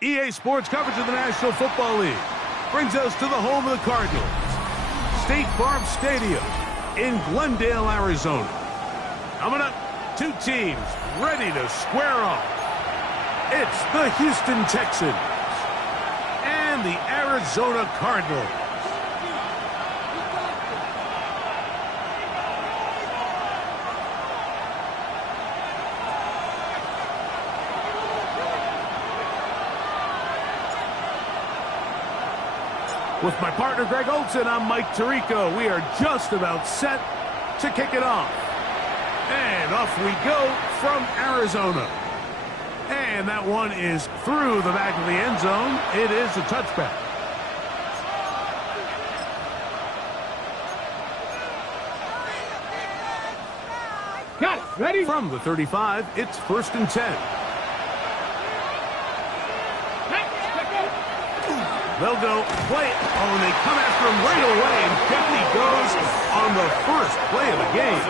EA Sports coverage of the National Football League brings us to the home of the Cardinals, State Farm Stadium in Glendale, Arizona. Coming up, two teams ready to square off. It's the Houston Texans and the Arizona Cardinals. With my partner, Greg Olson, I'm Mike Tirico. We are just about set to kick it off. And off we go from Arizona. And that one is through the back of the end zone. It is a touchback. Got it. Ready? From the 35, it's 1st and 10. They'll go play. Oh, and they come after him right away, and down he goes on the first play of the game.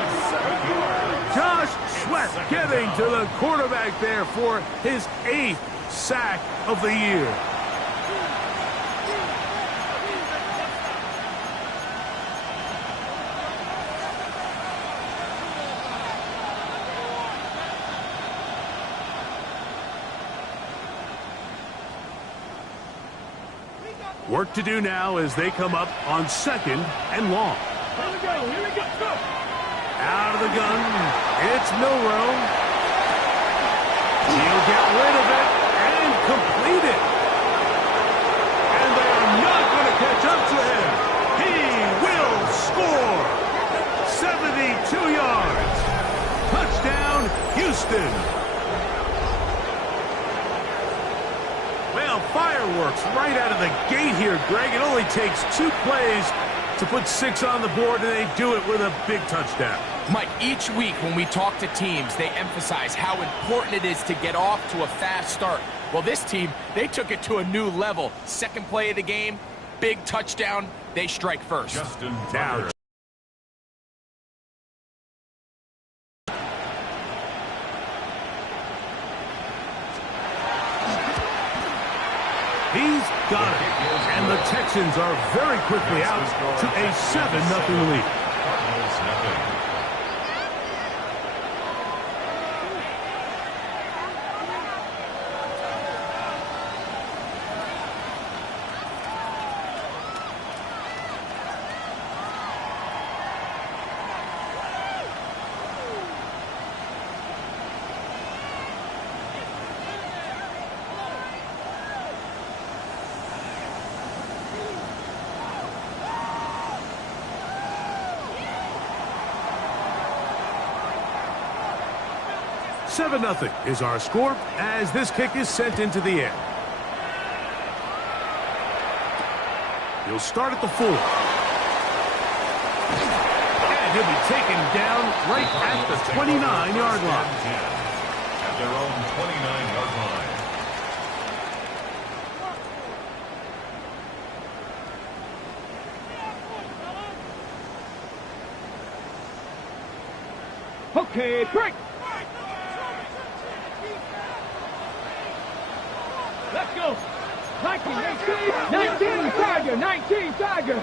Josh Sweat getting to the quarterback there for his 8th sack of the year. Work to do now as they come up on 2nd and long. Here we go. Here we go. Go. Out of the gun, it's Milrow. He'll get rid of it and complete it. And they are not going to catch up to him. He will score. 72 yards. Touchdown, Houston. Well, fireworks right out of the gate here, Greg. It only takes 2 plays to put 6 on the board, and they do it with a big touchdown. Mike, each week when we talk to teams, they emphasize how important it is to get off to a fast start. Well, this team, they took it to a new level. 2nd play of the game, big touchdown, they strike first. Now, he's got it. And the Texans are very quickly out to a 7-0 lead. Seven-0 is our score as this kick is sent into the air. He'll start at the 4. And he'll be taken down right at the 29-yard line. At their own 29-yard line. Okay, break. Let's go. 19, Tiger, 19, Tiger.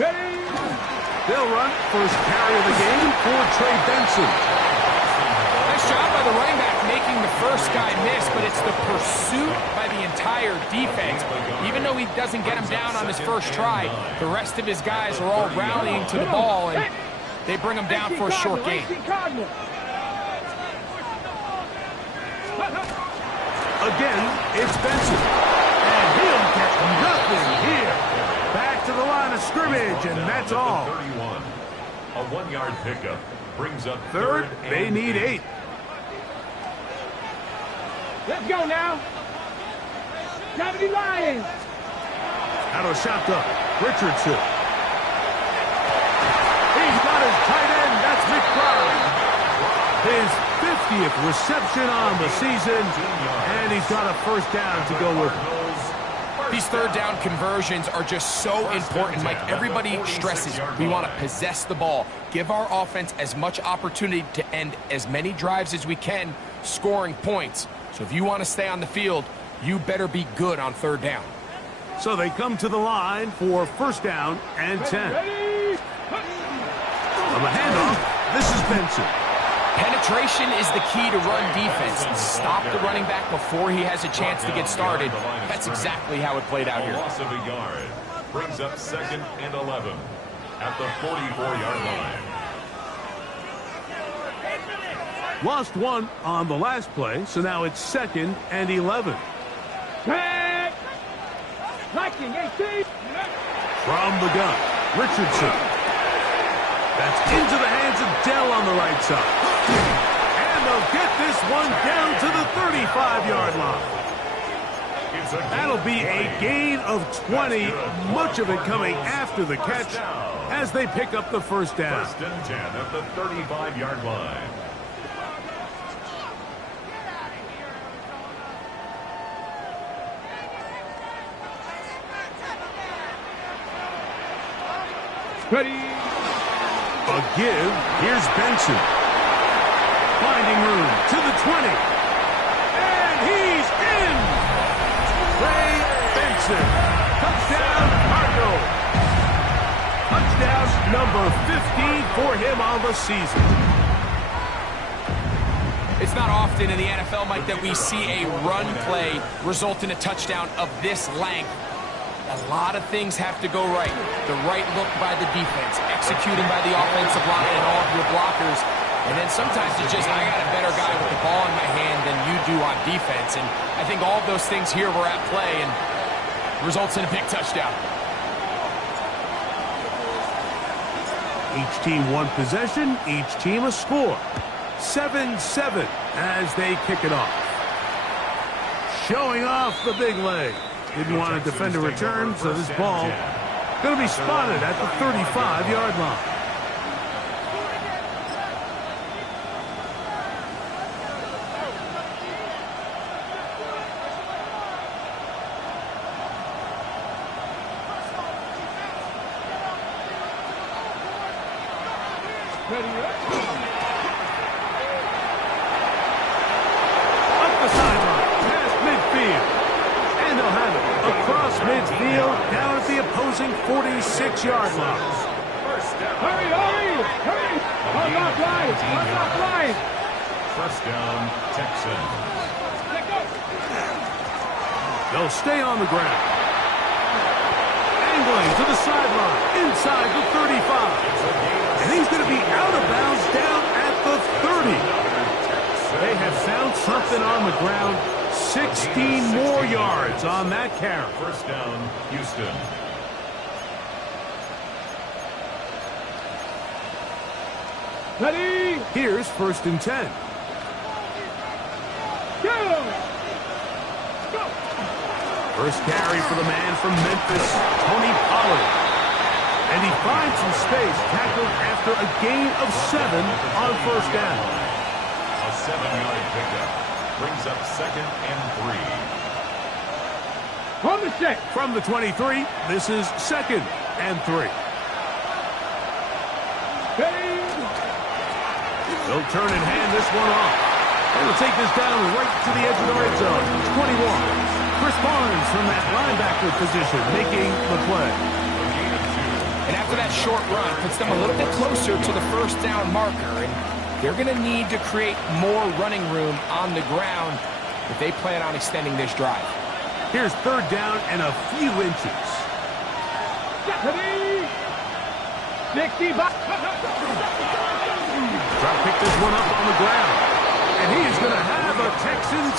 Ready? They'll run first carry of the game for Trey Benson. Nice job by the running back making the first guy miss, but it's the pursuit by the entire defense. Even though he doesn't get him down on his first try, the rest of his guys are all rallying to the ball, and they bring him down for a short gain. Again, it's Benson. And he'll get nothing here. Back to the line of scrimmage, and that's all. 31. A 1-yard pickup brings up Third, they need 8. Let's go now. 70 Lions. Out of shotgun, Richardson. He's got his tight end. That's McBride. His 5th 50th reception on the season, and he's got a first down to go with it. These third down conversions are just so important. Like everybody stresses, we want to possess the ball, give our offense as much opportunity to end as many drives as we can, scoring points. So if you want to stay on the field, you better be good on third down. So they come to the line for first down and 10. On the handoff, this is Benson. Penetration is the key to run defense. Stop the running back before he has a chance to get started. That's exactly how it played out here. Loss of a yard brings up 2nd and 11 at the 44-yard line. Lost one on the last play, so now it's 2nd and 11. Tag! Liking 18! From the gun, Richardson. That's into the hands of Dell on the right side. And they'll get this one down to the 35-yard line. That'll be a gain of 20, much of it coming after the catch as they pick up the first down. 1st and 10 at the 35-yard line. Ready? A give. Here's Benson. Finding room to the 20. And he's in. Trey Benson. Touchdown, Cardinals. Touchdown number 15 for him on the season. It's not often in the NFL, Mike, that we see a run play result in a touchdown of this length. A lot of things have to go right. The right look by the defense, executing by the offensive line and all of your blockers. And then sometimes it's just, I got a better guy with the ball in my hand than you do on defense. And I think all of those things here were at play and results in a big touchdown. Each team one possession, each team a score. 7-7 as they kick it off. Showing off the big leg. Didn't want to defend a return, so this ball going to be spotted at the 35-yard line. Up the sideline, past midfield. And they'll have it across midfield, down at the opposing 46-yard line. Hurry, hurry, hurry! Hold off line, hold off line! First down, Texans. Let go! They'll stay on the ground. Angling to the sideline, inside the 35. And he's going to be out of bounds down at the 30. They have found something on the ground. 16 more yards on that carry. First down, Houston. Ready? Here's 1st and 10. Go! Go! First carry for the man from Memphis, Tony Pollard. And he finds some space, tackled after a gain of 7 on first down. A 7-yard pickup brings up 2nd and 3. On the set. From the 23, this is 2nd and 3. Ready? They'll turn and hand this one off. They will take this down right to the edge of the red zone. 21. Chris Barnes from that linebacker position making the play. And after that short run, puts them a little bit closer to the first down marker. And they're going to need to create more running room on the ground if they plan on extending this drive. Here's third down and a few inches. Ready? 60 back. Try to pick this one up on the ground. And he is going to have a Texans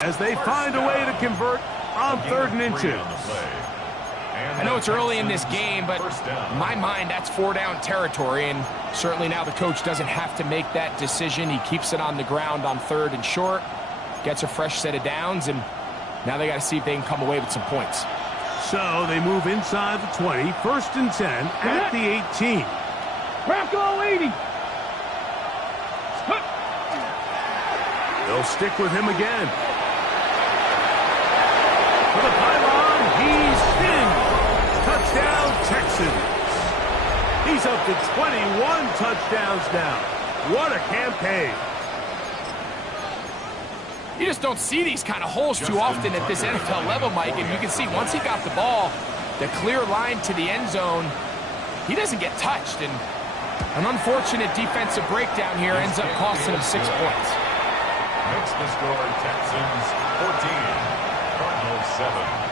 as they find a way to convert on 3rd and inches. I know it's early in this game, but in my mind, that's 4-down territory, and certainly now the coach doesn't have to make that decision. He keeps it on the ground on 3rd and short, gets a fresh set of downs, and now they got to see if they can come away with some points. So they move inside the 20, 1st and 10 at the 18. Bronco 80. They'll stick with him again. For the pylon, he's in. Touchdown, Texans. He's up to 21 touchdowns now. What a campaign. You just don't see these kind of holes too often at this NFL level, Mike. And you can see once he got the ball, the clear line to the end zone, he doesn't get touched. And an unfortunate defensive breakdown here ends up costing him 6 points. Makes the score Texans 14, Cardinals 7.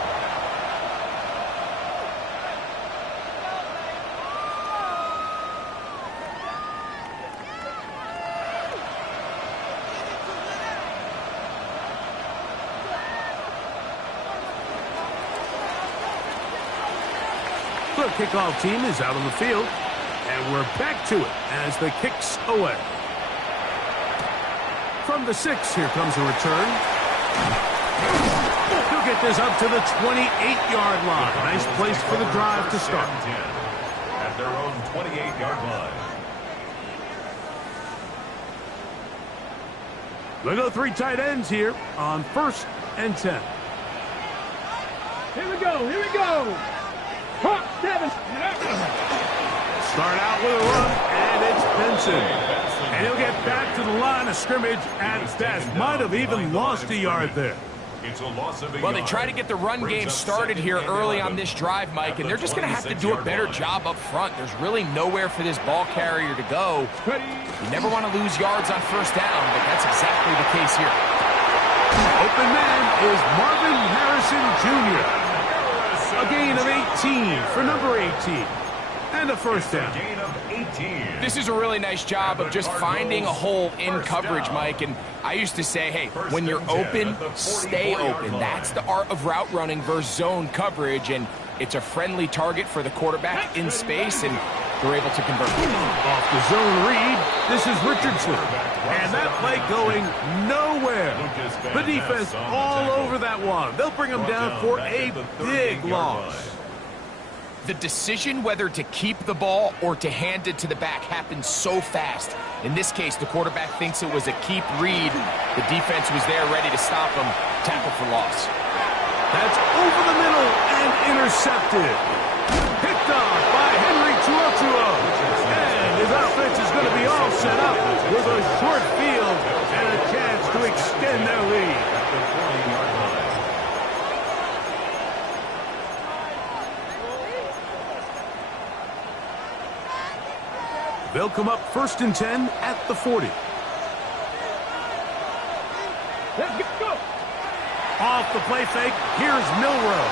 The kickoff team is out on the field, and we're back to it as the kick's away. From the 6, here comes a return. He'll get this up to the 28-yard line. Nice place for the drive to start. At their own 28-yard line. They go 3 tight ends here on 1st and 10. Here we go, here we go. Hawk 7. Start out with a run, and it's Benson. And he'll get back to the line of scrimmage at best. Might have even lost a yard there. It's a loss of a Well, they yard. try to get the run game started here early on this drive, Mike, and they're just going to have to do a better job up front. There's really nowhere for this ball carrier to go. You never want to lose yards on 1st down, but that's exactly the case here. Open man is Marvin Harrison Jr. A gain of 18 for number 18. And a 1st down. Gain of 18. This is a really nice job of just finding a hole in coverage, Mike. And I used to say, hey, when you're open, stay open. That's the art of route running versus zone coverage. And it's a friendly target for the quarterback in space, and they're able to convert. Off the zone read, this is Richardson. And that play going nowhere. The defense all over that one. They'll bring him down for a big loss. The decision whether to keep the ball or to hand it to the back happens so fast. In this case, the quarterback thinks it was a keep read. The defense was there ready to stop him. Tackle for loss. That's over the middle and intercepted. Picked off by Henry Tuotuo. And his offense is going to be all set up with a short field and a chance to extend their lead. They'll come up 1st and 10 at the 40. Let's go. Off the play fake, here's Milrow.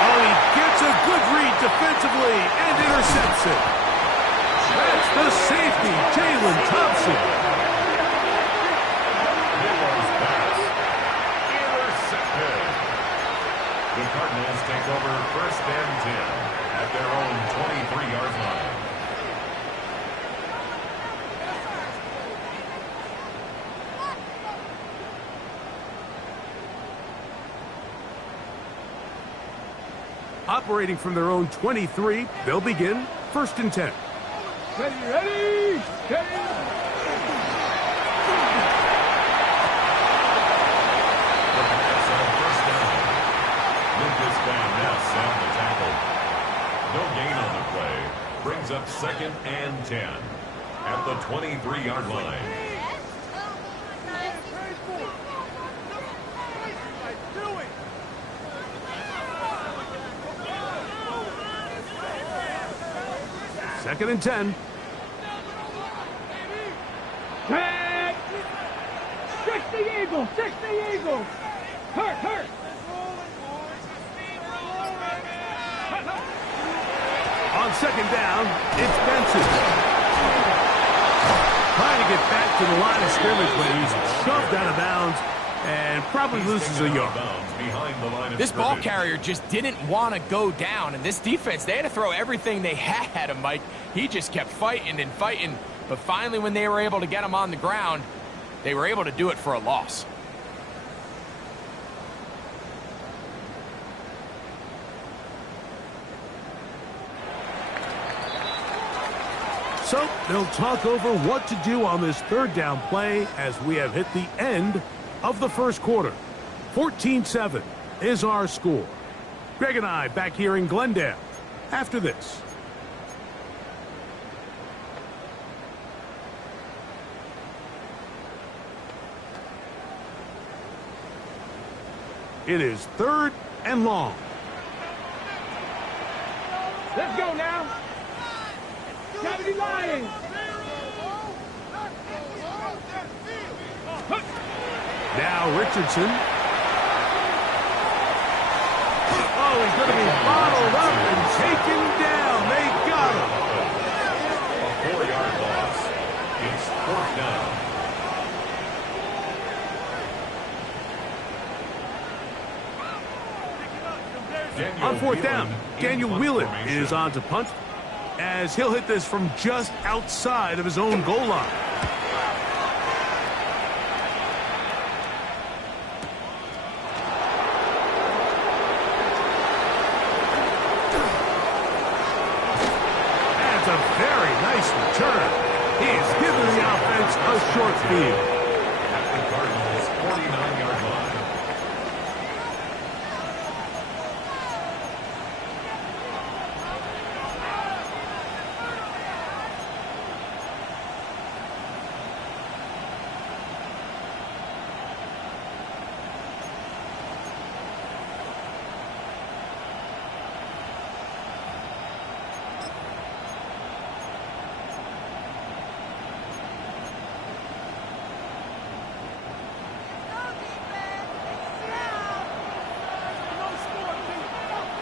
Oh, he gets a good read defensively and intercepts it. That's the safety, Jalen Thompson. Miller's pass. Intercepted. The Cardinals take over 1st and 10 at their own 23-yard line. Operating from their own 23, they'll begin 1st and 10. Ready, ready, ready. Sound the tackle. No gain on the play. Brings up 2nd and 10 at the 23-yard line. Second and 10. Tag. 60 Eagles, 60 Eagles. Hurt. On 2nd down, it's Benson. Trying to get back to the line of scrimmage, but he's shoved out of bounds and probably loses a yard. This ball carrier just didn't want to go down, and this defense, they had to throw everything they had at him, Mike. He just kept fighting and fighting, but finally when they were able to get him on the ground, they were able to do it for a loss. So they'll talk over what to do on this third down play as we have hit the end of the first quarter. 14-7 is our score. Greg and I back here in Glendale after this. It is 3rd and long. Let's go now. Gotta be lying. Now Richardson. Oh, he's going to be bottled up and taken down. They got him. A 4-yard loss. It's 4th down. On 4th down, Daniel Whelan is on to punt as he'll hit this from just outside of his own goal line. That's a very nice return. He is giving the offense a short field. At the Cardinals' 49-yard line.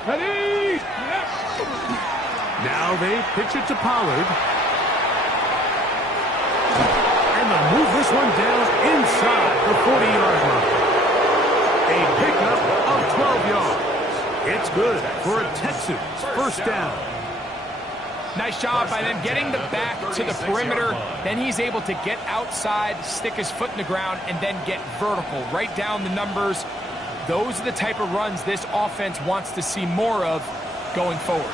Ready? Now they pitch it to Pollard. And they'll move this one down inside the 40-yard line. A pickup of 12 yards. It's good for a Texans first down. Nice job by them getting the back to the perimeter. Then he's able to get outside, stick his foot in the ground, and then get vertical. Right down the numbers. Those are the type of runs this offense wants to see more of going forward.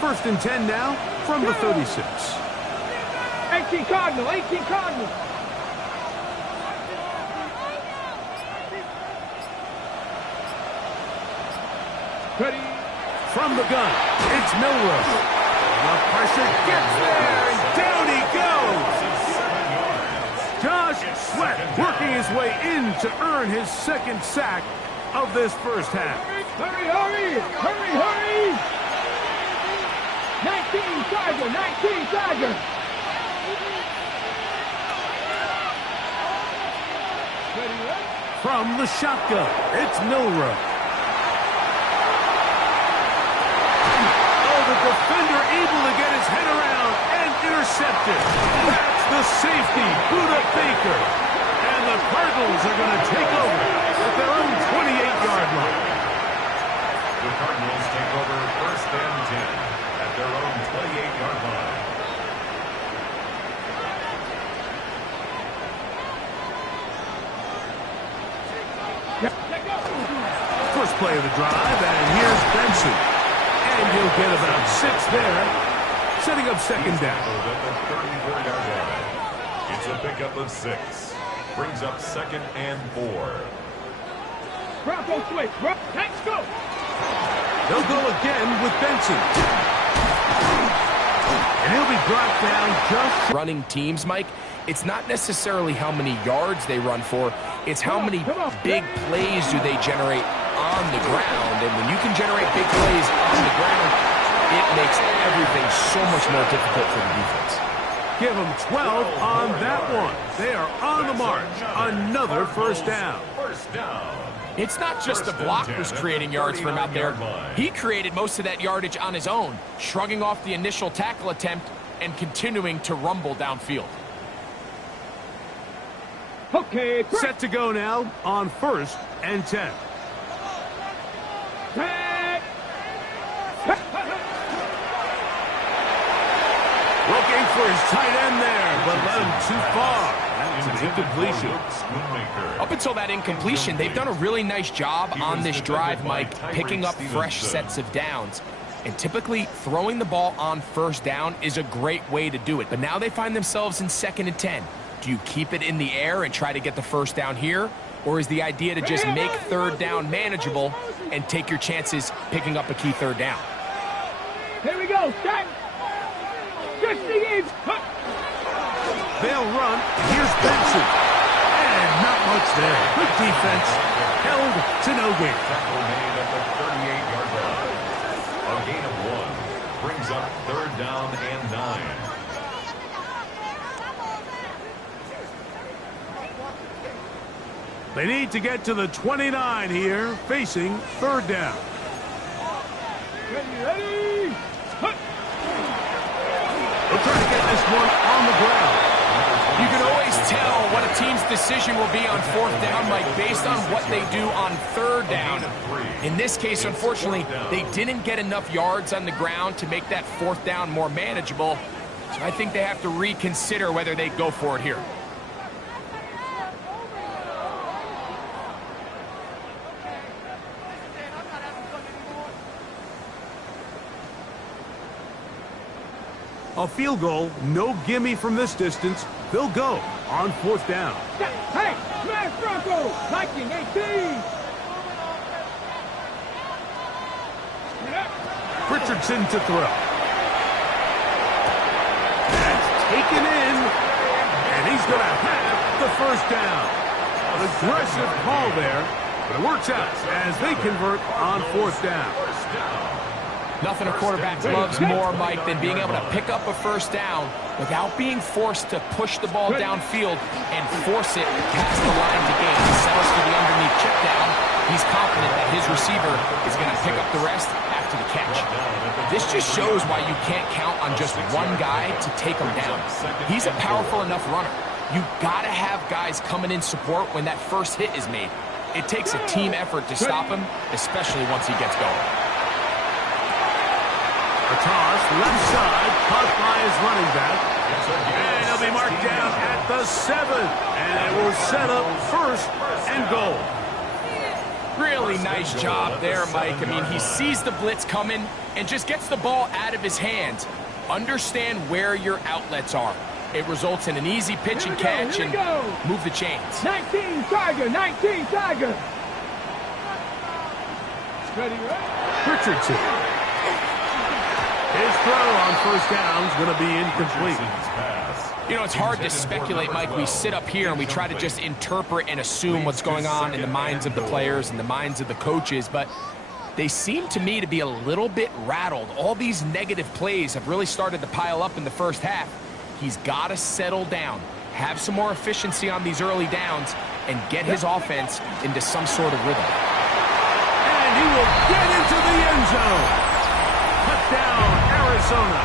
1st and 10 now from the 36. 18 Cardinal, 18 Cardinal. Ready? From the gun, it's Milroe. The pressure gets there, and down he goes. Josh Sweat working his way in to earn his 2nd sack of this first half. Hurry, hurry, hurry, hurry. 19 Tiger, 19 Tiger. From the shotgun, it's Milroe. Oh, the defender able to get his head around and intercepted. That's the safety, Buda Baker. And the Cardinals are going to take over at their own 28-yard line. The Cardinals take over 1st and 10 at their own 28-yard line. First play of the drive, and here's Benson. And he'll get about 6 there, setting up 2nd down. At the 34-yard line. It's a pickup of 6. Brings up 2nd and 4. Bronco switch. Let's go. They'll go again with Benson. And he'll be brought down just... Running teams, Mike, it's not necessarily how many yards they run for, it's how many big plays do they generate on the ground. And when you can generate big plays on the ground, it makes everything so much more difficult for the defense. Give them 12 on that one. They are on the march. Another first down. First down. It's not just the blockers creating yards for him out there. He created most of that yardage on his own, shrugging off the initial tackle attempt and continuing to rumble downfield. Okay. Set to go now on 1st and 10. Looking for his tight end there, but led him too far. That's an incompletion. Up until that incompletion, they've done a really nice job on this drive, Mike, picking up fresh sets of downs. And typically, throwing the ball on first down is a great way to do it. But now they find themselves in 2nd and 10. Do you keep it in the air and try to get the first down here? Or is the idea to just make 3rd down manageable and take your chances picking up a key 3rd down? Here we go. Start. Just begins. They'll run. Here's Benson. And not much there. Good defense. Held to no gain. Tackle made at the 38-yard line. A gain of 1 brings up 3rd down and 9. They need to get to the 29 here, facing 3rd down. Ready. They'll try to get this one on the ground. You can always tell what a team's decision will be on 4th down, Mike, based on what they do on 3rd down. In this case, unfortunately, they didn't get enough yards on the ground to make that 4th down more manageable. So I think they have to reconsider whether they go for it here. A field goal, no gimme from this distance. They'll go on 4th down. Hey, smash Bronco. 1918. Richardson to throw. That's taken in. And he's going to have the 1st down. An aggressive call there, but it works out as they convert on 4th down. Nothing a quarterback loves more, Mike, than being able to pick up a 1st down without being forced to push the ball downfield and force it past the line to gain. He settles for the underneath check down. He's confident that his receiver is going to pick up the rest after the catch. This just shows why you can't count on just one guy to take him down. He's a powerful enough runner. You've got to have guys coming in support when that first hit is made. It takes a team effort to stop him, especially once he gets going. A toss, left side, caught by his running back. And he'll be marked down at the 7. And it will set up 1st and goal. Really nice job there, Mike. I mean, he sees the blitz coming and just gets the ball out of his hands. Understand where your outlets are. It results in an easy pitch and catch and move the chains. 19 Tiger. 19 Tiger. Ready, Richardson. His throw on 1st down is going to be incomplete. You know, it's hard to speculate, Mike. We sit up here and we try to just interpret and assume what's going on in the minds of the players and the minds of the coaches, but they seem to me to be a little bit rattled. All these negative plays have really started to pile up in the first half. He's got to settle down, have some more efficiency on these early downs, and get his offense into some sort of rhythm. And he will get into the end zone. Cut down, Arizona.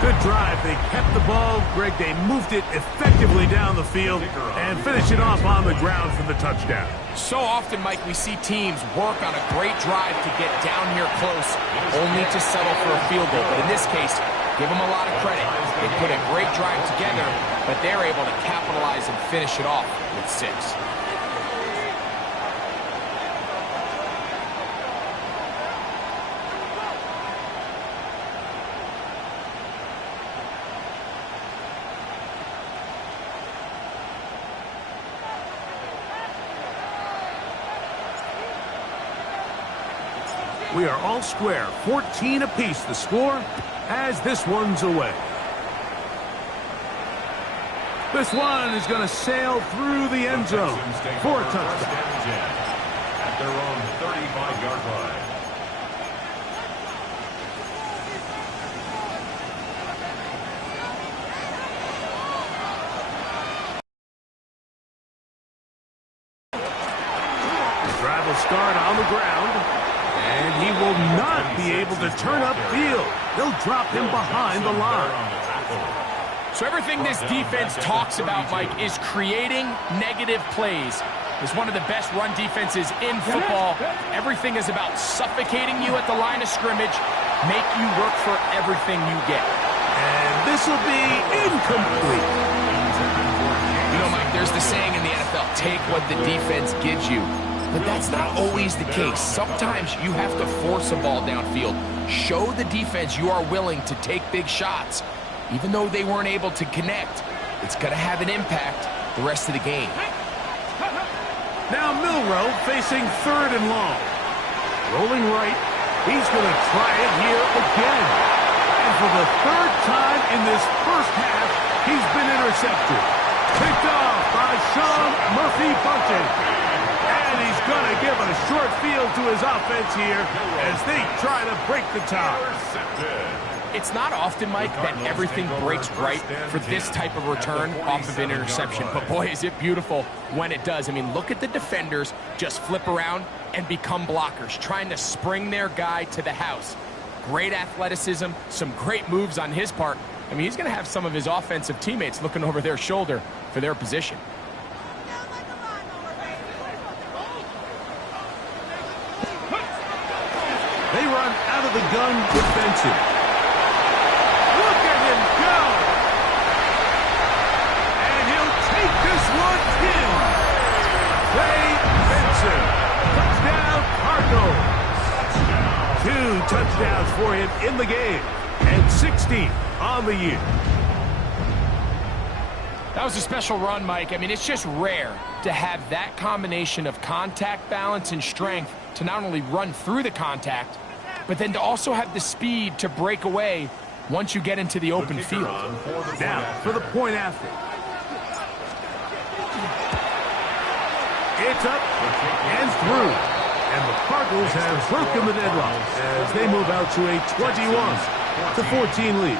Good drive. They kept the ball. Greg, they moved it effectively down the field and finish it off on the ground for the touchdown. So often, Mike, we see teams work on a great drive to get down here close, only to settle for a field goal. But in this case, give them a lot of credit. They put a great drive together, but they're able to capitalize and finish it off with 6. We are all square, 14 apiece the score as this one's away. This one is going to sail through the end zone for a touchdown. At their own 35-yard line. The drive will start on the ground. And he will not be able to turn upfield. They'll drop him behind the line. So everything this defense talks about, Mike, is creating negative plays. It's one of the best run defenses in football. Everything is about suffocating you at the line of scrimmage, make you work for everything you get. And this will be incomplete. You know, Mike, there's the saying in the NFL, take what the defense gives you. But that's not always the case. Sometimes you have to force a ball downfield. Show the defense you are willing to take big shots. Even though they weren't able to connect, it's going to have an impact the rest of the game. Now Milroe facing 3rd and long. Rolling right. He's going to try it here again. And for the 3rd time in this first half, he's been intercepted. Picked off by Sean Murphy-Bunting. And he's going to give a short field to his offense here as they try to break the tie. It's not often, Mike, that everything breaks right for this type of return off of an interception. But boy, is it beautiful when it does. I mean, look at the defenders just flip around and become blockers, trying to spring their guy to the house. Great athleticism, some great moves on his part. I mean, he's going to have some of his offensive teammates looking over their shoulder for their position. They run out of the gun defensive. Look at him go! And he'll take this one in. Trey Benson. Touchdown, Cardinals. 2 touchdowns for him in the game. And 16 on the year. That was a special run, Mike. I mean, it's just rare to have that combination of contact balance and strength to not only run through the contact, but then to also have the speed to break away once you get into the open field. Now, for the point after. It's up and through. And the Cardinals have broken the deadlock as they move out to a 21-14 lead.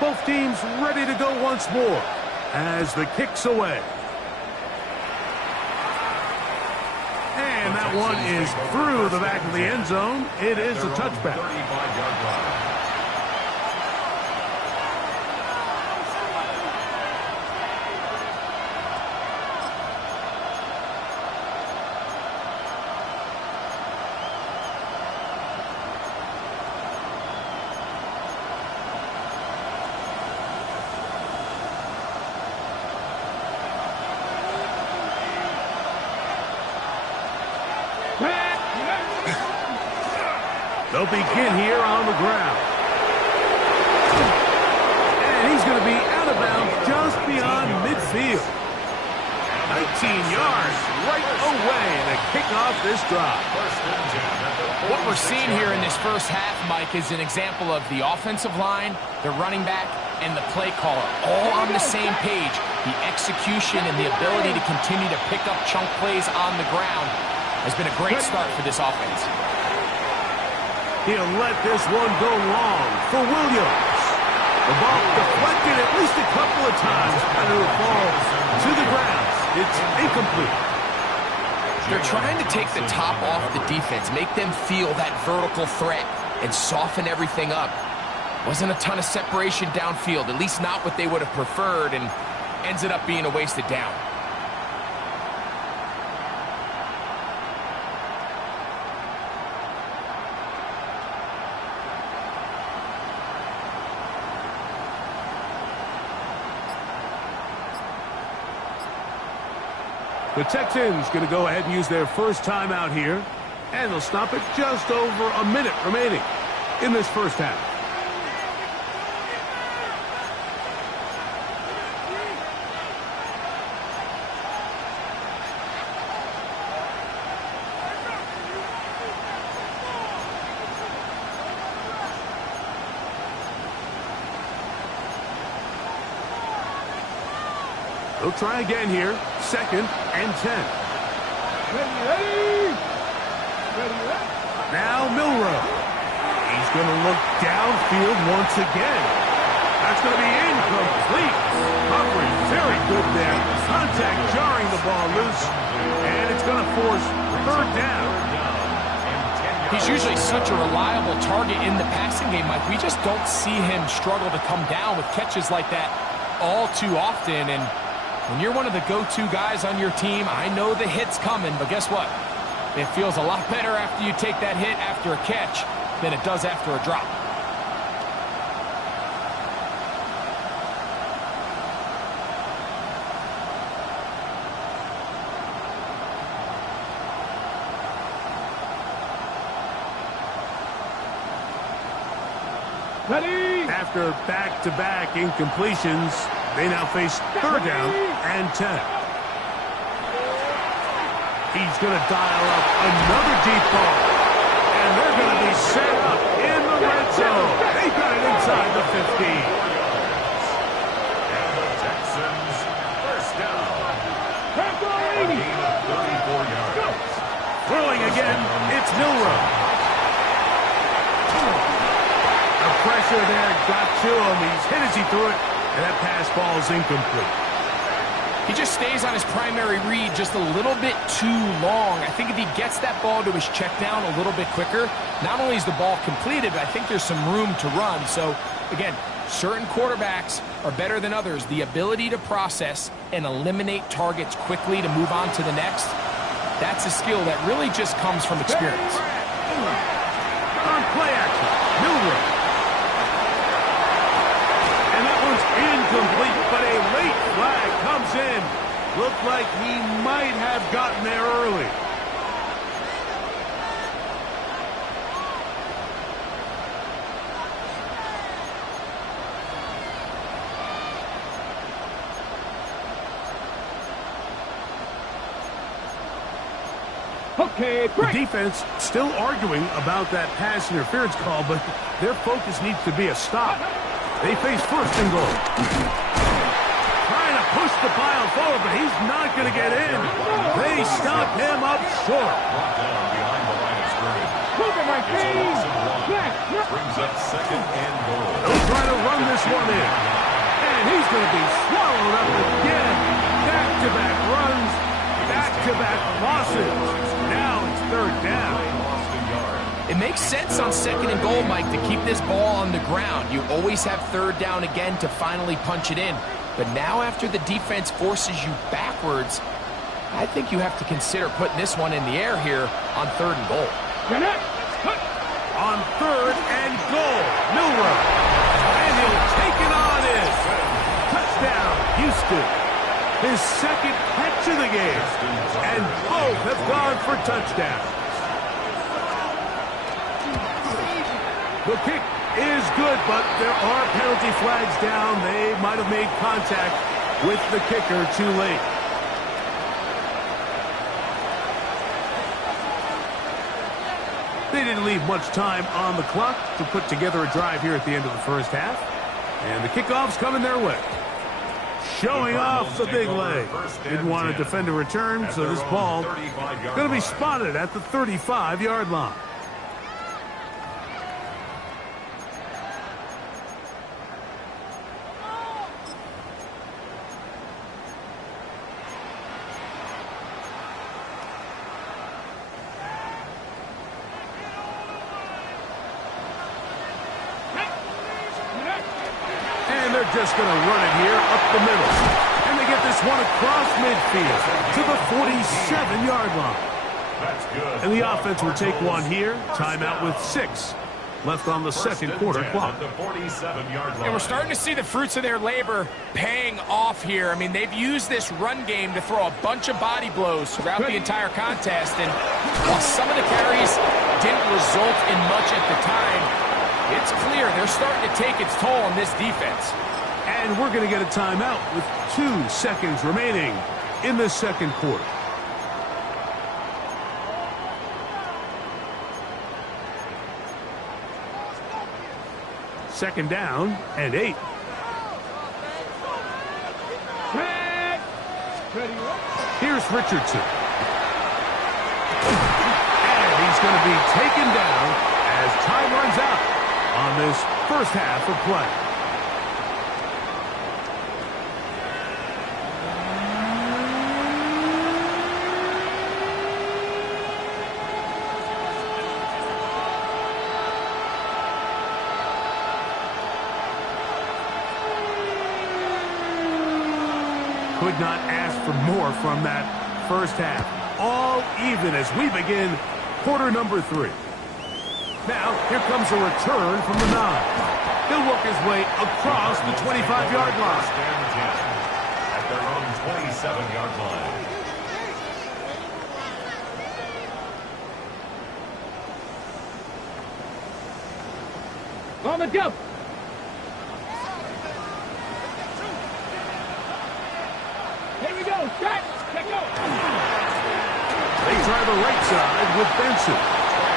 Both teams ready to go once more as the kick's away. And that one is through the back of the end zone. It is a touchback. They'll begin here on the ground. And he's going to be out of bounds just beyond midfield. 19 yards right away to kick off this drive. What we're seeing here in this first half, Mike, is an example of the offensive line, the running back, and the play caller all on the same page. The execution and the ability to continue to pick up chunk plays on the ground has been a great start for this offense. He'll let this one go long for Williams. The ball deflected at least a couple of times, and it will fall to the ground. It's incomplete. They're trying to take the top off the defense, make them feel that vertical threat, and soften everything up. Wasn't a ton of separation downfield, at least not what they would have preferred, and ended up being a wasted down. The Texans going to go ahead and use their first timeout here, and they'll stop it just over a minute remaining in this first half. They'll try again here. 2nd and 10. Ready. Now Milroe. He's going to look downfield once again. That's going to be incomplete. Coverage very good there. Contact jarring the ball loose. And it's going to force 3rd down. He's usually such a reliable target in the passing game, Mike. We just don't see him struggle to come down with catches like that all too often. And when you're one of the go-to guys on your team, I know the hit's coming, but guess what? It feels a lot better after you take that hit after a catch than it does after a drop. Ready? After back-to-back incompletions, they now face third down and 10. He's going to dial up another deep ball. And they're going to be set up in the red zone. They got it inside the 50. And the Texans first down. Tackle 80. Gain of 34 yards. Throwing again, it's Milrow. The pressure there got to him. He's hit as he threw it, and that pass ball is incomplete. He just stays on his primary read just a little bit too long. I think if he gets that ball to his check down a little bit quicker, not only is the ball completed, but I think there's some room to run. So, again, certain quarterbacks are better than others. The ability to process and eliminate targets quickly to move on to the next, that's a skill that really just comes from experience. On play action, Milrow. And that one's incomplete, but a late flag comes in. Looked like he might have gotten there early. Okay, The break. defense still arguing about that pass interference call, but their focus needs to be a stop. They face first and goal. Trying to push the pile forward, but he's not going to get in. They stop him up short. Brought down behind the line of scrimmage. Look at my It's a face. loss of one. Back. Brings up second and goal. They'll try to run this one in. And he's going to be swallowed up again. Back-to-back runs, back-to-back losses. Now it's third down. Lost a yard. It makes sense on second and goal, Mike, to keep this ball on the ground. You always have third down again to finally punch it in. But now after the defense forces you backwards, I think you have to consider putting this one in the air here on third and goal. On third and goal, Milrow. And he'll take it on in. Touchdown, Houston. His second catch of the game. And both have gone for touchdowns. The kick is good, but there are penalty flags down. They might have made contact with the kicker too late. They didn't leave much time on the clock to put together a drive here at the end of the first half. And the kickoff's coming their way. Showing off the big leg. Didn't want to defend a return, so this ball going to be spotted at the 35-yard line. And they're just going to run it here up the middle. And they get this one across midfield to the 47-yard line. That's good. And the offense will take one here. Timeout with 6 left on the second quarter clock. At the 47-yard line. And we're starting to see the fruits of their labor paying off here. I mean, they've used this run game to throw a bunch of body blows throughout the entire contest. And while some of the carries didn't result in much at the time, it's clear they're starting to take its toll on this defense. And we're going to get a timeout with 2 seconds remaining in the second quarter. Second down and 8. Here's Richardson. And he's going to be taken down as time runs out on this first half of play. Could not ask for more from that first half. All even as we begin quarter number 3. Now, here comes a return from the 9. He'll work his way across the 25-yard line. At their own 27-yard line. On the jump. Here we go. Set. Check go. They try the right side with Benson.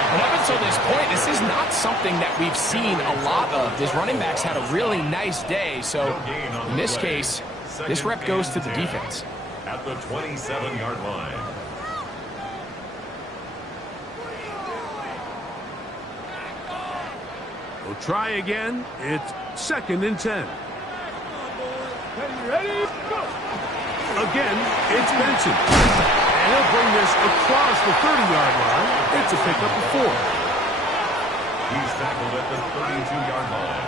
And up until this point, this is not something that we've seen a lot of. This running back's had a really nice day, so in this case, this rep goes to the defense. At the 27-yard line. We'll try again. It's 2nd and 10. Ready? Go. Again, it's Benson. And he'll bring this across the 30-yard line. It's a pickup of 4. He's tackled at the 32-yard line.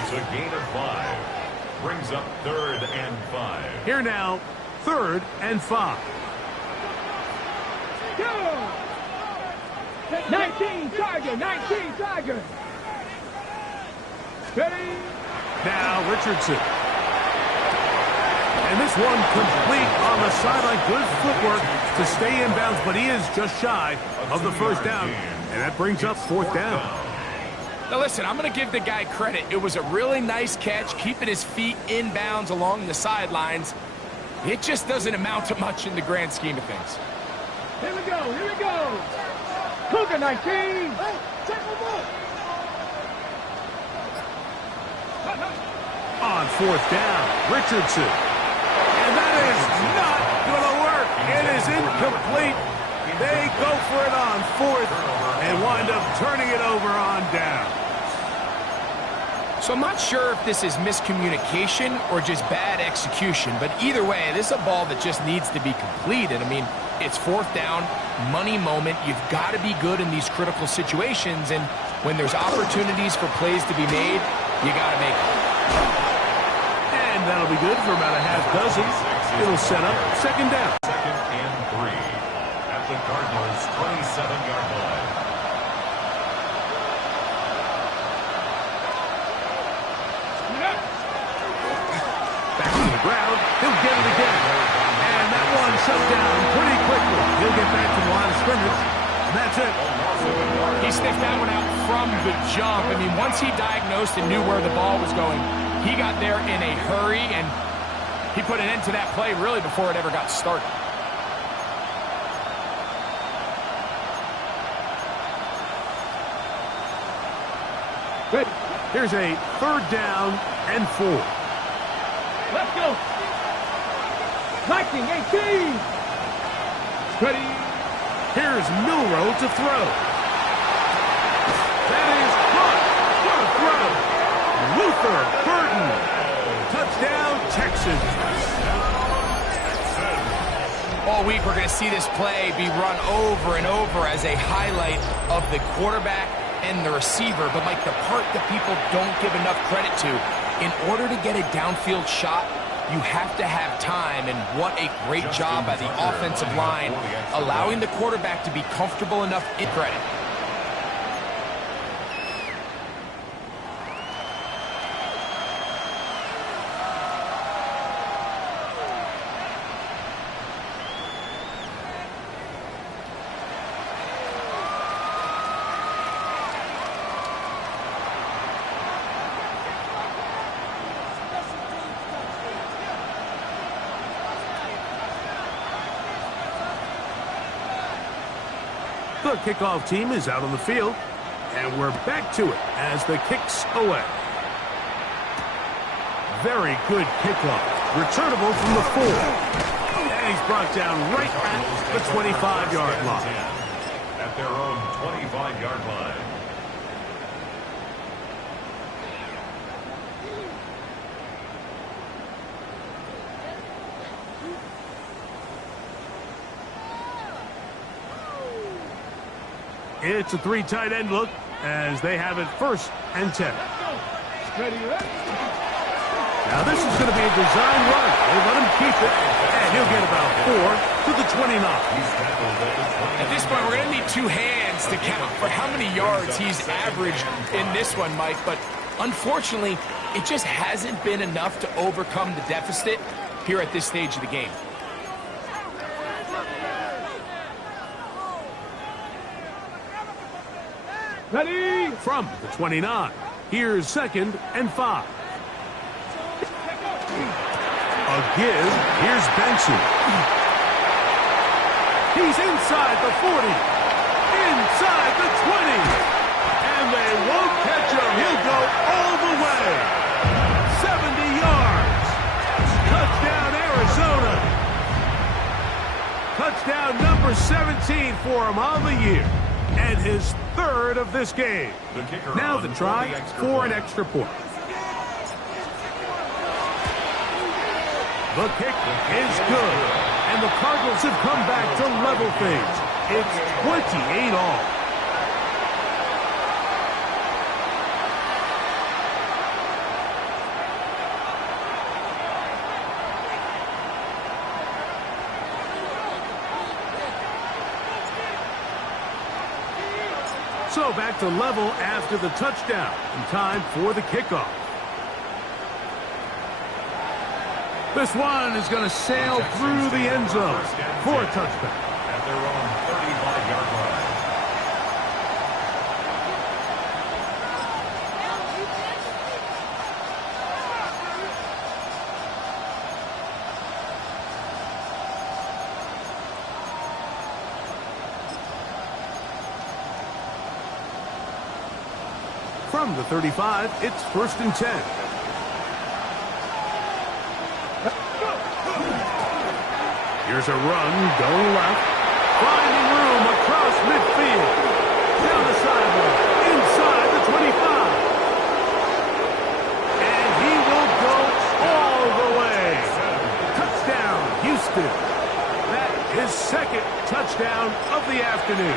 It's a gain of 5. Brings up 3rd and 5. Here now, 3rd and 5. Go. 19 Tiger. 19 Tiger. Ready? Now Richardson. And this one complete on the sideline. Good footwork to stay in bounds, but he is just shy of the first down. And that brings up 4th down. Now listen, I'm going to give the guy credit. It was a really nice catch, keeping his feet in bounds along the sidelines. It just doesn't amount to much in the grand scheme of things. Here we go. Here we go. Cougar 19. Hey, check him out. On 4th down, Richardson. And that is not going to work. It is incomplete. They go for it on 4th and wind up turning it over on down. So I'm not sure if this is miscommunication or just bad execution, but either way, this is a ball that just needs to be completed. I mean, it's 4th down, money moment. You've got to be good in these critical situations, and when there's opportunities for plays to be made, you got to make them. And that'll be good for about a half dozen. It'll set up 2nd down. 2nd and 3. At the Cardinals' 27-yard line. Back to the ground. He'll get it again. And that one shut down pretty quickly. He'll get back to the line of scrimmage. And that's it. He sniffed that one out from the jump. I mean, once he diagnosed and knew where the ball was going, he got there in a hurry, and he put an end to that play really before it ever got started. Good. Here's a 3rd down and 4. Let's go. 19, 18. Ready. Here's Milrow to throw. That is caught. What a throw. Luther Burton. Touchdown, Texans. All week, we're going to see this play be run over and over as a highlight of the quarterback and the receiver. But, Mike, the part that people don't give enough credit to, in order to get a downfield shot, you have to have time, and what a great job by the offensive line, allowing the quarterback to be comfortable enough in credit. The kickoff team is out on the field, and we're back to it as the kick's away. Very good kickoff. Returnable from the 4. And he's brought down right at the 25-yard line. At their own 25-yard line. It's a 3 tight end look as they have it 1st and 10. Ready. Now this is going to be a design run. They let him keep it, and he'll get about 4 to the 29. At this point, we're going to need 2 hands to count for how many yards he's averaged in this one, Mike. But unfortunately, it just hasn't been enough to overcome the deficit here at this stage of the game. Ready? From the 29, here's 2nd and 5. A give. Here's Benson. He's inside the 40. Inside the 20. And they won't catch him. He'll go all the way. 70 yards. Touchdown, Arizona. Touchdown number 17 for him on the year. And his 3rd of this game. Now the try for an extra point. The kick is good. And the Cardinals have come back to level things. It's 28 all. So back to level after the touchdown. And time for the kickoff. This one is going to sail through the end zone for a touchdown. At their own 35-yard line. From the 35, it's 1st and 10. Here's a run, going left, finding room across midfield, down the sideline, inside the 25. And he will go all the way. Touchdown, Houston. That is 2nd touchdown of the afternoon.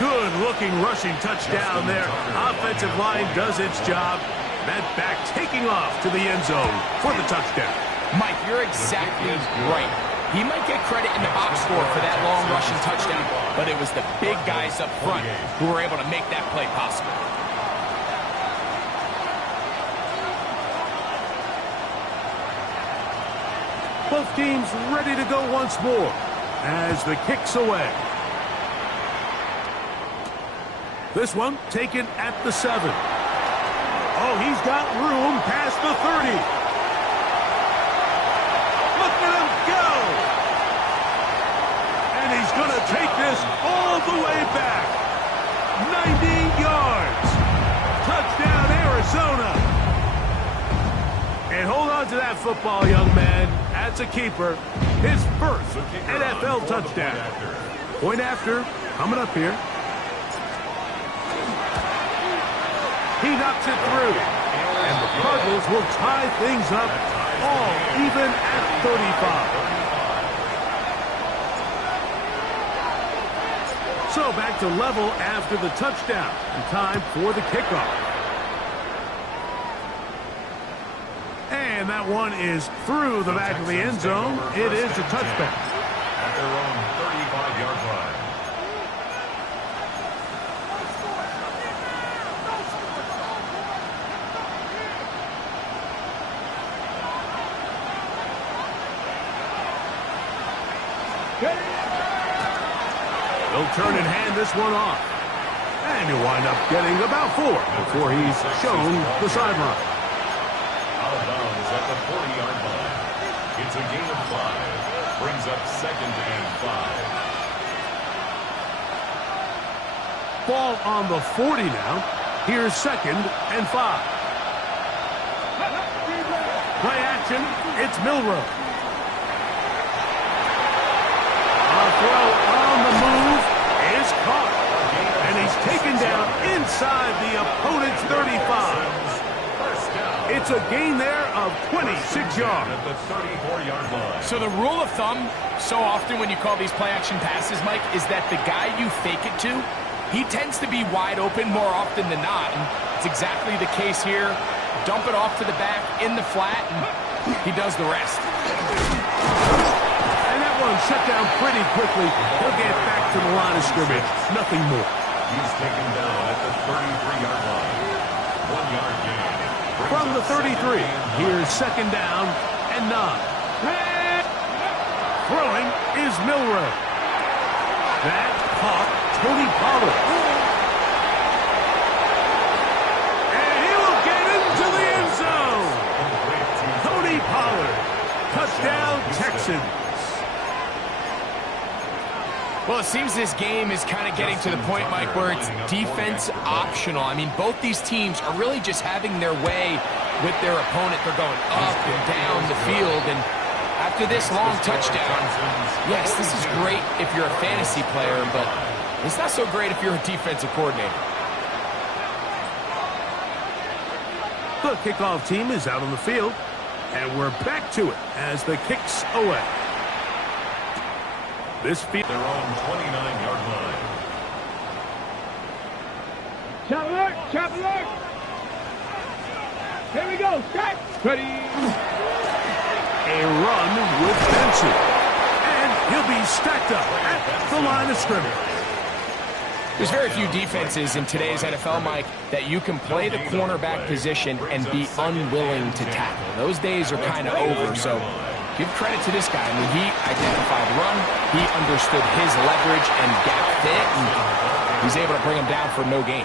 Good-looking rushing touchdown there. Offensive line does its job. That back taking off to the end zone for the touchdown. Mike, you're exactly right. He might get credit in the box score for that long rushing touchdown, but it was the big guys up front who were able to make that play possible. Both teams ready to go once more as the kick's away. This one taken at the 7. Oh, he's got room past the 30. He's going to take this all the way back. 90 yards. Touchdown, Arizona. And hold on to that football, young man. That's a keeper. His 1st NFL touchdown. Point after, coming up here. He knocks it through. And the Cardinals will tie things up all even at 35. So back to level after the touchdown, and time for the kickoff. And that one is through the back of the end zone. It is a touchback. At their own 35-yard line. He'll turn and hand this one off. And he'll wind up getting about 4 before he's shown the sideline. Out of bounds at the 40-yard line. It's a gain of 5. Brings up 2nd and 5. Ball on the 40 now. Here's 2nd and 5. Play action. It's Milroe. A throw on the move is caught. And he's taken down inside the opponent's 35. It's a gain there of 26 yards. At the 34-yard line. So the rule of thumb, so often when you call these play-action passes, Mike, is that the guy you fake it to, he tends to be wide open more often than not. And it's exactly the case here. dump it off to the back in the flat, and he does the rest. And that one shut down pretty quickly. He'll get back to the line of scrimmage. Nothing more. He's taken down at the 33-yard line. 1 yard gain. From the 33, here's second down and 9. Throwing is Milroe. That caught Tony Pollard. And he will get into the end zone. Tony Pollard. Touchdown, Texans. Well, it seems this game is kind of getting to the point, Mike, where it's defense optional. I mean, both these teams are really just having their way with their opponent. They're going up and down the field, and after this long touchdown, yes, this is great if you're a fantasy player, but it's not so great if you're a defensive coordinator. The kickoff team is out on the field, and we're back to it as the kick's away. This field, Their own 29-yard line. Chop alert! Chop alert! Here we go. Set. Ready. a run with Benson. And he'll be stacked up at the line of scrimmage. There's very few defenses in today's NFL, Mike, that you can play the cornerback position and be unwilling to tackle. Those days are kind of over, so give credit to this guy. I mean, he identified run, he understood his leverage and gap fit, and he's able to bring him down for no gain.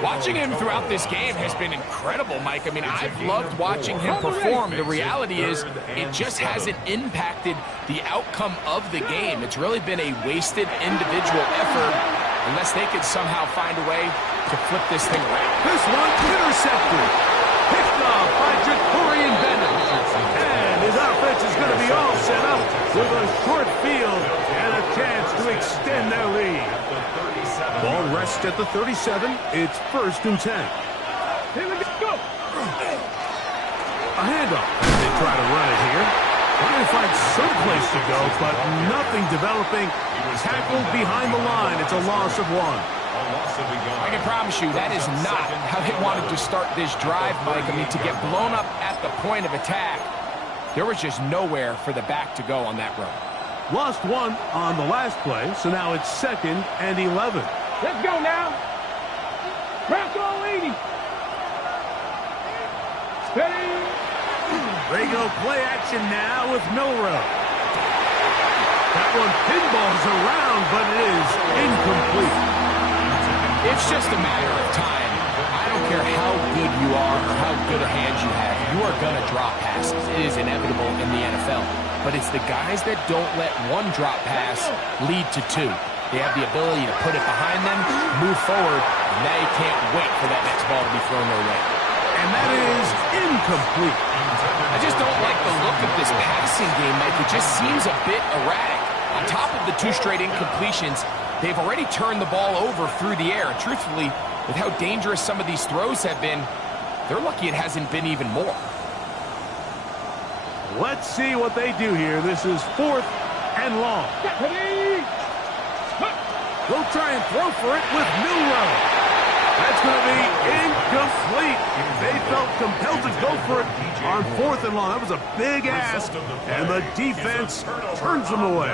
Watching him throughout this game has been incredible, Mike. I mean, I've loved watching him perform. The reality is it just hasn't impacted the outcome of the game. It's really been a wasted individual effort unless they could somehow find a way to flip this thing around. This one intercepted. Picked off by Jacorian Bennett. And his offense is going to be all set up with a short field and a chance to extend their lead. Ball rests at the 37. It's 1st and 10. Here we go. A handoff as they try to run it here. Trying to find some place to go, but nothing developing. Tackled behind the line. It's a loss of 1. I can promise you that is not how they wanted to start this drive, Mike. I mean, to get blown up at the point of attack, there was just nowhere for the back to go on that run. Lost 1 on the last play, so now it's 2nd and 11. Let's go now. Press all 80. Steady. They go play action now with Milroe. That one pinballs around, but it is incomplete. It's just a matter of time. I don't care how good you are or how good a hand you have. You are going to drop passes. It is inevitable in the NFL. But it's the guys that don't let one drop pass lead to 2. They have the ability to put it behind them, move forward, and now you can't wait for that next ball to be thrown their way. And that is incomplete. I just don't like the look of this passing game, Mike. It just seems a bit erratic. On top of the 2 straight incompletions, they've already turned the ball over through the air. And truthfully, with how dangerous some of these throws have been, they're lucky it hasn't been even more. Let's see what they do here. This is 4th and long. They'll try and throw for it with Milroe. That's going to be incomplete. They felt compelled to go for it on 4th and long. That was a big ask, and the defense turns them away.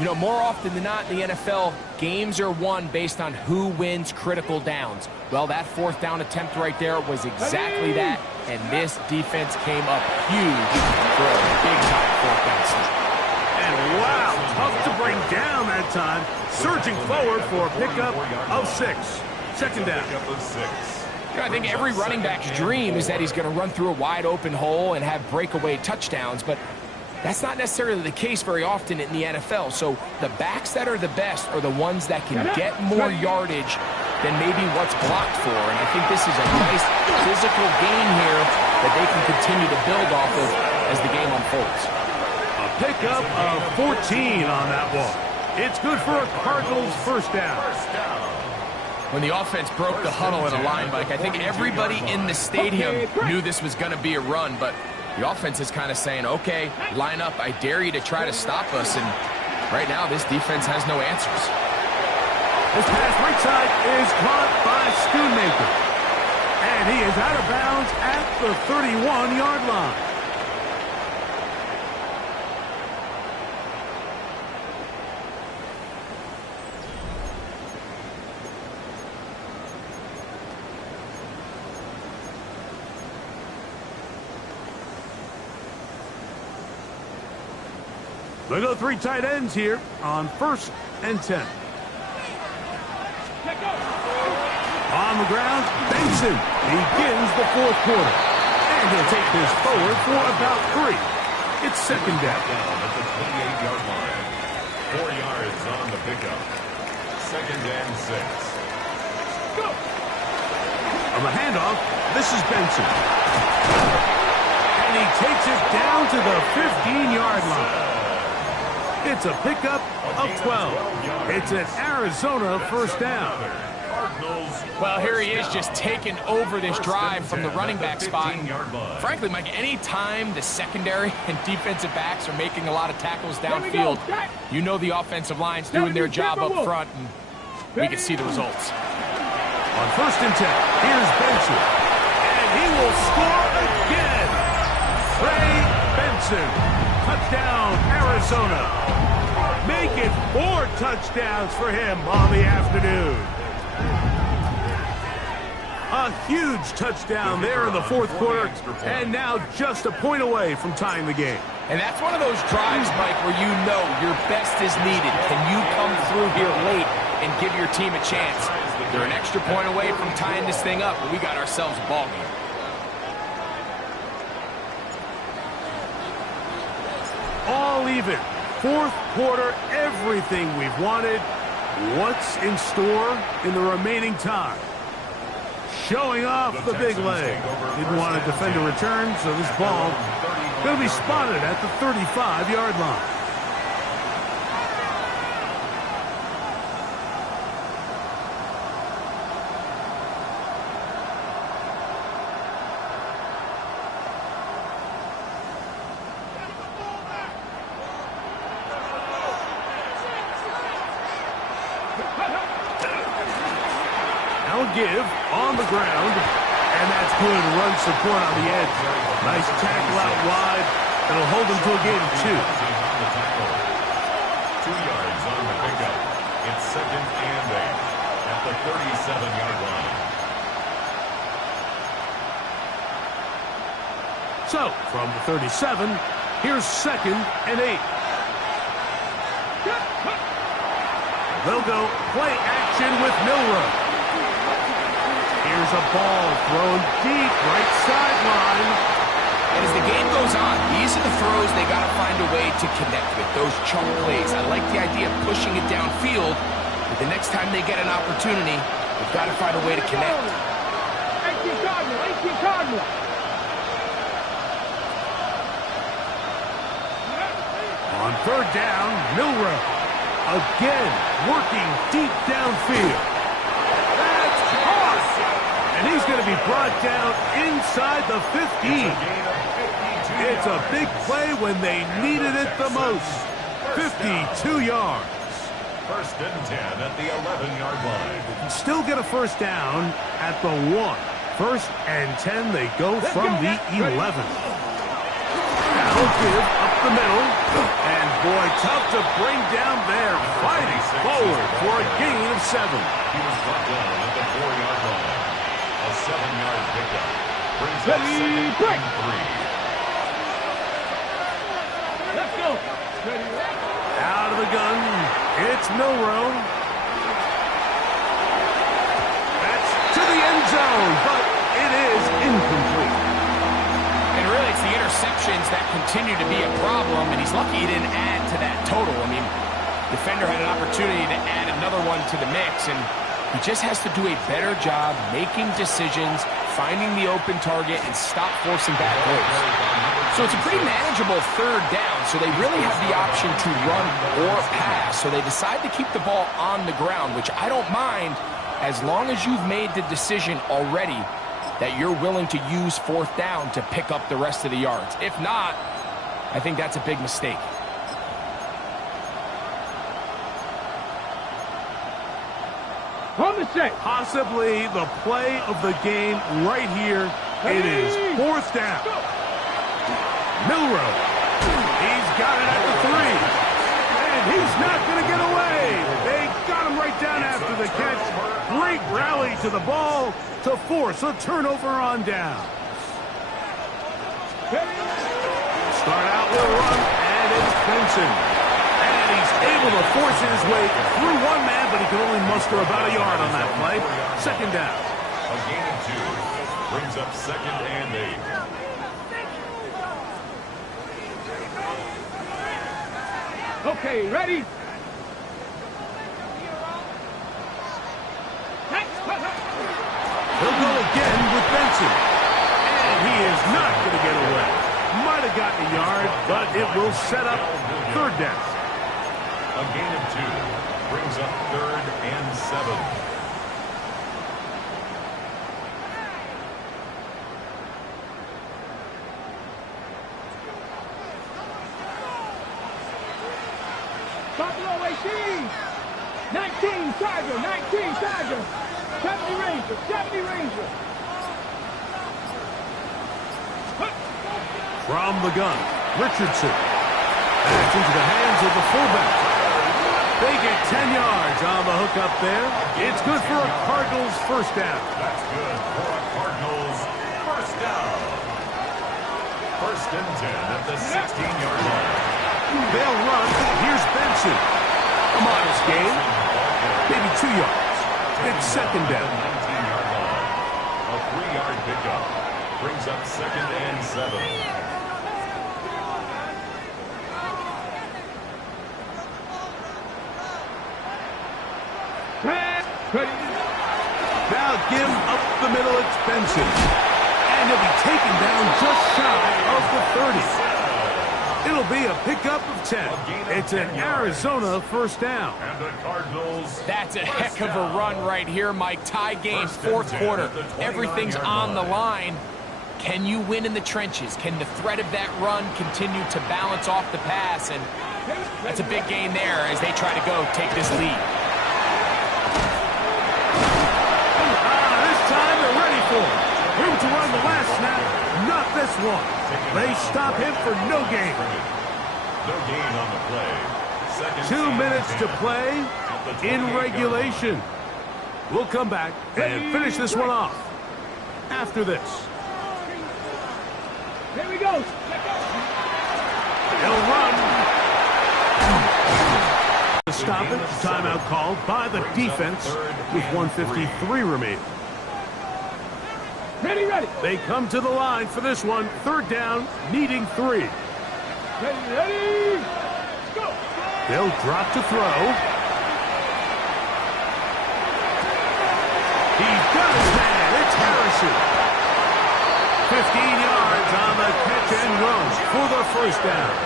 You know, more often than not in the NFL, games are won based on who wins critical downs. Well, that 4th down attempt right there was exactly that, and this defense came up huge for a big-time 4th down stop. And wow, tough to bring down that time. Surging forward for a pickup of 6. 2nd down. You know, I think every running back's dream is that he's going to run through a wide-open hole and have breakaway touchdowns, but that's not necessarily the case very often in the NFL. So the backs that are the best are the ones that can get more yardage than maybe what's blocked for. And I think this is a nice physical gain here that they can continue to build off of as the game unfolds. A pickup of 14 on that one. It's good for a Cardinals 1st down. When the offense broke the huddle in a line, Mike, I think everybody in the stadium knew this was going to be a run, but the offense is kind of saying, okay, line up. I dare you to try to stop us. And right now, this defense has no answers. This pass right side is caught by Schoonmaker. And he is out of bounds at the 31-yard line. They go three tight ends here on 1st and 10. On the ground, Benson begins the 4th quarter. And he'll take this forward for about 3. It's 2nd down. At the 28-yard line. 4 yards on the pickup. 2nd and 6. Go. On the handoff, this is Benson. And he takes it down to the 15-yard line. It's a pickup of 12. It's an Arizona 1st down. Well, here he is just taking over this drive from the running back spot. Frankly, Mike, any time the secondary and defensive backs are making a lot of tackles downfield, you know the offensive line's doing their job up front, and we can see the results. On 1st and 10, here's Benson. And he will score again. Trey Benson. Touchdown, Arizona. Make it 4 touchdowns for him on the afternoon. A huge touchdown there in the 4th quarter, and now just a point away from tying the game. And that's one of those drives, Mike, where you know your best is needed. Can you come through here late and give your team a chance? They're an extra point away from tying this thing up, but we got ourselves a ball game. All even. 4th quarter, everything we've wanted. What's in store in the remaining time? Showing off the big leg. Didn't want to defend a return, so this ball going to be spotted at the 35-yard line. Give on the ground, and that's good run support on the edge. Nice tackle out wide. It'll hold them to a gain of 2. 2 yards on the pickup. It's 2nd and 8 at the 37-yard line. So, from the 37, here's 2nd and 8. They'll go play action with Milroe. Here's a ball thrown deep, right sideline. And as the game goes on, these are the throws they got to find a way to connect with, those chunk plays. I like the idea of pushing it downfield, but the next time they get an opportunity, they've got to find a way to connect. 18 Cardinal. On 3rd down, Milroe. Again, working deep downfield. And he's going to be brought down inside the 15. It's a big play when they needed it the most. 52 yards. 1st and 10 at the 11-yard line. Still get a 1st down at the 1. 1st and 10, they go from the 11. That'll give up the middle. And boy, tough to bring down there. Fighting forward for a gain of 7. He was brought down at the 4-yard line. A 7-yard pickup. Brings up 2nd and 3. Let's go. Out of the gun, it's Milroe. That's to the end zone, but it is incomplete. And really, it's the interceptions that continue to be a problem, and he's lucky he didn't add to that total. I mean, defender had an opportunity to add another one to the mix, and he just has to do a better job making decisions, finding the open target, and stop forcing bad plays. So it's a pretty manageable 3rd down, so they really have the option to run or pass. So they decide to keep the ball on the ground, which I don't mind as long as you've made the decision already that you're willing to use 4th down to pick up the rest of the yards. If not, I think that's a big mistake. On the Get set. Possibly the play of the game right here. It is fourth down. Milrow. He's got it at the 3. And he's not going to get away. They got him right down after the catch. Great rally to the ball to force a turnover on down. Start out with a run, and it's Benson. And he's able to force his way through one man, but he can only muster about a yard on that play. Second down. A gain of 2 brings up 2nd and 8. Okay, ready? He'll go again with Benson. And he is not going to get away. Might have gotten a yard, but it will set up third down. A gain of 2 brings up 3rd and 7. Buffalo 18. 19 Tiger. 19 Tiger. 70 Ranger. 70 Ranger. From the gun, Richardson. That's into the hands of the fullback. They get 10 yards on the hook up there. It's good for a Cardinals first down. That's good for a Cardinals first down. 1st and 10 at the 16-yard line. They'll run. Here's Benson. A modest gain. Maybe 2 yards. It's second down. 19-yard line. A 3-yard pickup brings up 2nd and 7. Now give up the middle, it's Benson. And he'll be taken down just shy of the 30. It'll be a pickup of 10. It's an Arizona first down. And the Cardinals. That's a heck of a run right here, Mike. Tie game, fourth quarter. Everything's on the line. Can you win in the trenches? Can the threat of that run continue to balance off the pass? And that's a big gain there as they try to go take this lead. This time they're ready for it. Him to run the last snap, not this one. They stop him for no gain. No gain on the play. 2 minutes to play in regulation. We'll come back and finish this one off after this. Here we go. He'll run. To stop it, timeout called by the defense with 1:53 remaining. Ready, ready. They come to the line for this one. Third down, needing 3. Ready, ready. Go. They'll drop to throw. He's got his man. It's Harrison. 15 yards on the catch and run for the first down.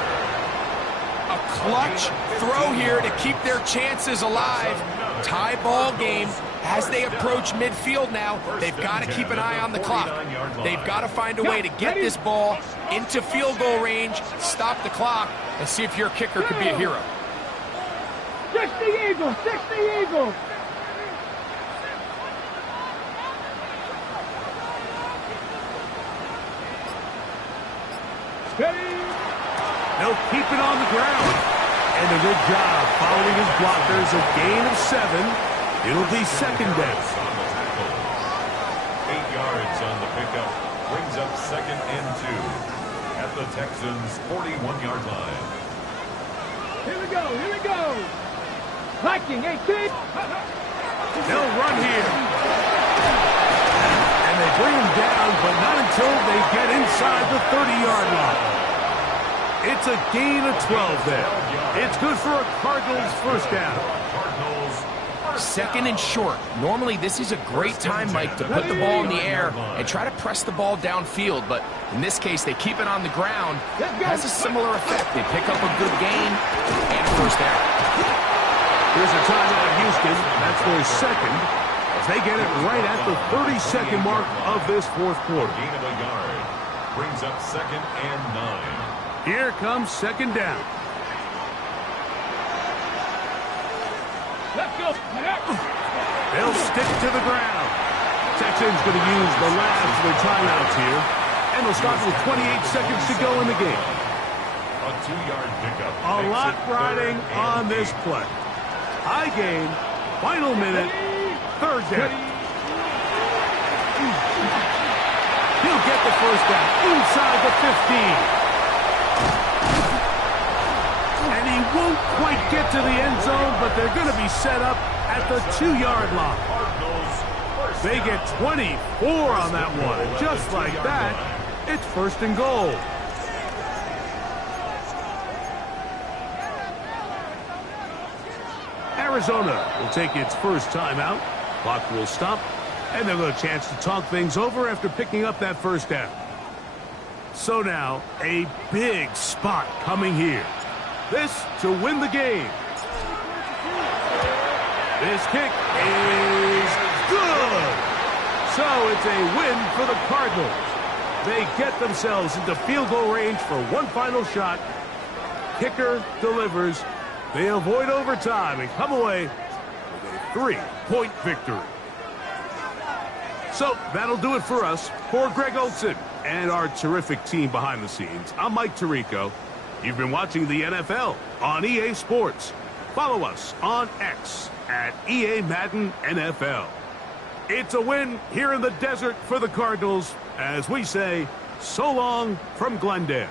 A clutch throw here to keep their chances alive. Tie ball game. As they approach midfield now, they've got to keep an eye on the clock. They've got to find a way to get this ball into field goal range, stop the clock, and see if your kicker could be a hero. 60 Eagles, 60 Eagles. They'll keep it on the ground. And a good job following his blockers. A gain of 7. It'll be second down. 8 yards on the pickup. Brings up 2nd and 2 at the Texans' 41-yard line. Here we go, here we go. Viking 18. They'll run here. And they bring him down, but not until they get inside the 30-yard line. It's a gain of 12 there. It's good for a Cardinals first down. Second and short. Normally, this is a great time, Mike, to put the ball in the air and try to press the ball downfield. But in this case, they keep it on the ground. It has a similar effect. They pick up a good gain and a first down. Here's a timeout, Houston. That's their second, as they get it right at the 30-second mark of this fourth quarter. Gain of a yard. Brings up 2nd and 9. Here comes second down. Let's go. They'll stick to the ground. Texans going to use the last of their timeouts here. And they'll stop with 28 seconds to go in the game. A 2-yard pickup. A lot riding on this play. High gain, final minute, third down. He'll get the first down inside the 15. And he won't quite get to the end zone, but they're going to be set up at the 2-yard line. They get 24 on that one. And just like that, it's first and goal. Arizona will take its first timeout. Clock will stop, and they'll get a chance to talk things over after picking up that first down. So now, a big spot coming here. This to win the game. This kick is good. So it's a win for the Cardinals. They get themselves into field goal range for one final shot. Kicker delivers. They avoid overtime and come away with a 3-point victory. So that'll do it for us. For Greg Olson and our terrific team behind the scenes, I'm Mike Tirico. You've been watching the NFL on EA Sports. Follow us on X at EA Madden NFL. It's a win here in the desert for the Cardinals as we say so long from Glendale.